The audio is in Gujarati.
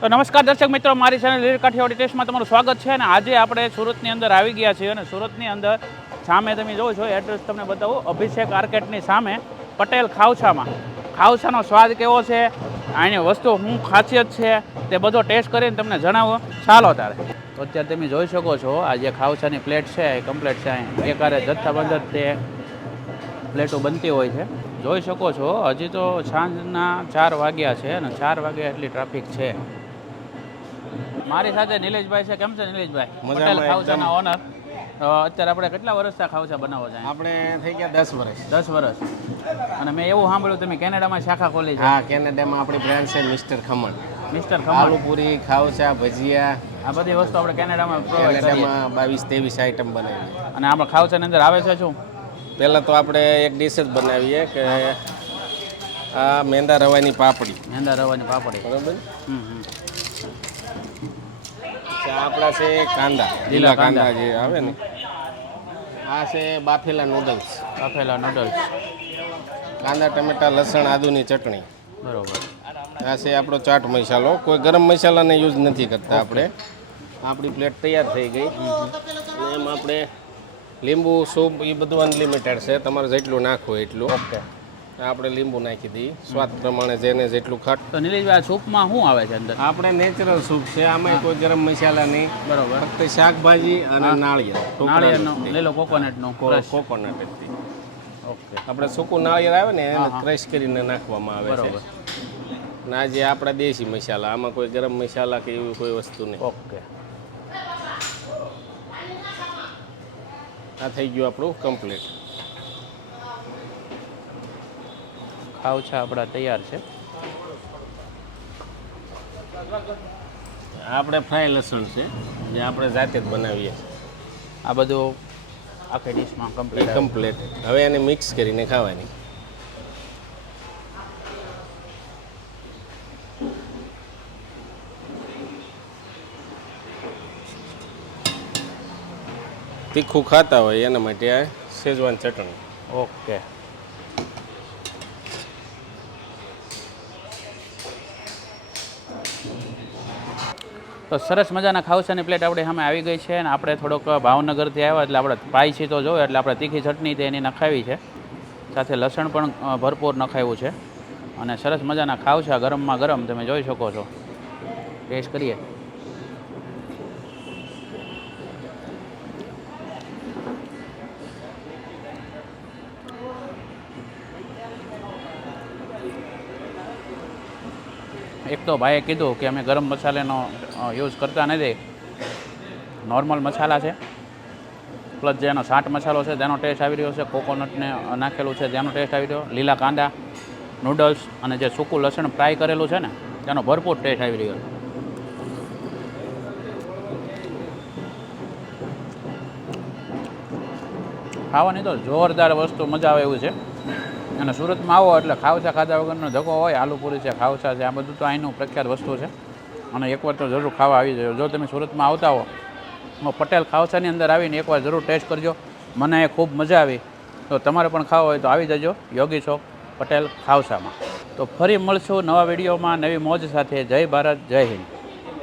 તો નમસ્કાર દર્શક મિત્રો, મારી ચેનલ લીલ કાઠિયાવાડી ટેસ્ટમાં તમારું સ્વાગત છે અને આજે આપણે સુરતની અંદર આવી ગયા છીએ અને સુરતની અંદર સામે તમે જોવો છો એડ્રેસ તમને બતાવું, અભિષેક આર્કેટની સામે, પટેલ ખાવછામાં ખાવછાનો સ્વાદ કેવો છે, આની વસ્તુ શું ખાસિયત છે, તે બધો ટેસ્ટ કરીને તમને જણાવો. ચાલો તારે તો અત્યારે તમે જોઈ શકો છો, આ જે ખાવછાની પ્લેટ છે, એ કમ્પ્લેટ છે અહીં. એકારે જથ્થાબંધ તે પ્લેટો બનતી હોય છે. જોઈ શકો છો, હજી તો સાંજના ચાર વાગ્યા છે અને ચાર વાગ્યા એટલી ટ્રાફિક છે. મારી સાથે નિલેશભાઈ છે. કેમ છે નિલેશભાઈ? પટેલ ખાઉસાના ઓનર અત્યારે આપણે કેટલા વર્ષથી ખાઉસા બનાવો છે? આપણે થઈ ગયા દસ વર્ષ. દસ વર્ષ. અને મેં એવું સાંભળ્યું તમે કેનેડામાં શાખા ખોલી છે. હા કેનેડામાં આપણી બ્રાન્ચ છે મિસ્ટર ખમણ. મિસ્ટર ખમણ. આલુપુરી ખાઉસા ભજીયા. આ બધી વસ્તુ આપણે કેનેડામાં કેનેડામાં બાવીસ ત્રેવીસ આઈટમ બનાવીએ. અને આપણે ખાવસાની અંદર આવે છે શું? પહેલાં તો આપણે એક ડીશ જ બનાવીએ કે આ મેંદા રવાની પાપડી. મેંદા રવાની પાપડી. બરોબર? હમ. આપણા છે કાંદા. લીલા કાંદા. જે આવે ને. આ છે બાફેલા નૂડલ્સ બાફેલા નૂડલ્સ કાંદા ટમેટા લસણ આદુની ચટણી. બરોબર. આ છે આપણો ચાટ મસાલો. કોઈ ગરમ મસાલાને યુઝ નથી કરતા આપણે. આપણી પ્લેટ તૈયાર થઈ ગઈ. એમ આપણે લીંબુ સૂપ એ બધું અનલિમિટેડ છે. તમારે જેટલું નાખવું એટલું. ઓકે. આપણે લીંબુ નાખી દઈએ. સ્વાદ પ્રમાણે જેને જેટલું ખાટ. તો નીલેશભાઈ આ સૂપમાં શું આવે છે અંદર? આપણે નેચરલ સૂપ છે. આમાં કોઈ ગરમ મસાલા નહીં. બરોબર. ફક્ત શાકભાજી અને નાળિયેર. નાળિયેરનો લીલો કોકોનટનો કોકોનટ ઓકે. આપણે સૂકું નાળિયેર આવે ને એને ક્રશ કરીને નાખવામાં આવે બરોબર. છે ના જે આપણા દેશી મસાલા આમાં કોઈ ગરમ મસાલા કે એવી કોઈ વસ્તુ નહીં. ઓકે. આ થઈ ગયું આપણું કમ્પ્લીટ ખાવછા આપણા તૈયાર છે. આપણે ફ્રાય લસણ છે જે આપણે જાતે જ બનાવીએ આ બધું આખી ડીશમાં કમ્પ્લીટ કમ્પ્લીટ હવે એને મિક્સ કરીને ખાવાની. તીખું ખાતા હોય એના માટે આ શેજવાન ચટણી. ઓકે. તો સરસ મજાના ખાઉસાની પ્લેટ આપણે સામે આવી ગઈ છે અને આપણે થોડોક ભાવનગરથી આવ્યા એટલે આપણે સ્પાઈસી તો જોઈએ એટલે આપણે તીખી ચટણી તે એની નખાવી છે. સાથે લસણ પણ ભરપૂર નખાવ્યું છે. અને સરસ મજાના ખાવસા ગરમમાં ગરમ, તમે જોઈ શકો છો. ટેસ્ટ કરીએ. એક તો ભાઈએ કીધું કે અમે ગરમ મસાલાનો યુઝ કરતા નથી. નોર્મલ મસાલા છે. પ્લસ જેનો સાટ મસાલો છે, તેનો ટેસ્ટ આવી રહ્યો છે. કોકોનટને નાખેલું છે, તેનો ટેસ્ટ આવી રહ્યો. લીલા કાંદા નૂડલ્સ અને જે સૂકું લસણ ફ્રાય કરેલું છે ને, તેનો ભરપૂર ટેસ્ટ આવી રહ્યો છે. ખાવાની તો જોરદાર વસ્તુ, મજા આવે એવું છે. અને સુરતમાં આવો એટલે ખાવસા ખાધા વગરનો ધક્કો હોય આલુપુરી છે, ખાવસા છે, આ બધું તો અહીંનું પ્રખ્યાત વસ્તુ છે. અને એકવાર તો જરૂર ખાવા આવી જજો જો તમે સુરતમાં આવતા હો પટેલ ખાવસાની અંદર આવીને એકવાર જરૂર ટેસ્ટ કરજો. મને એ ખૂબ મજા આવી. તો તમારે પણ ખાવો હોય તો આવી જજો. યોગી છો પટેલ ખાવસામાં. તો ફરી મળશું નવા વિડીયોમાં. નવી મોજ સાથે. જય ભારત, જય હિન્દ.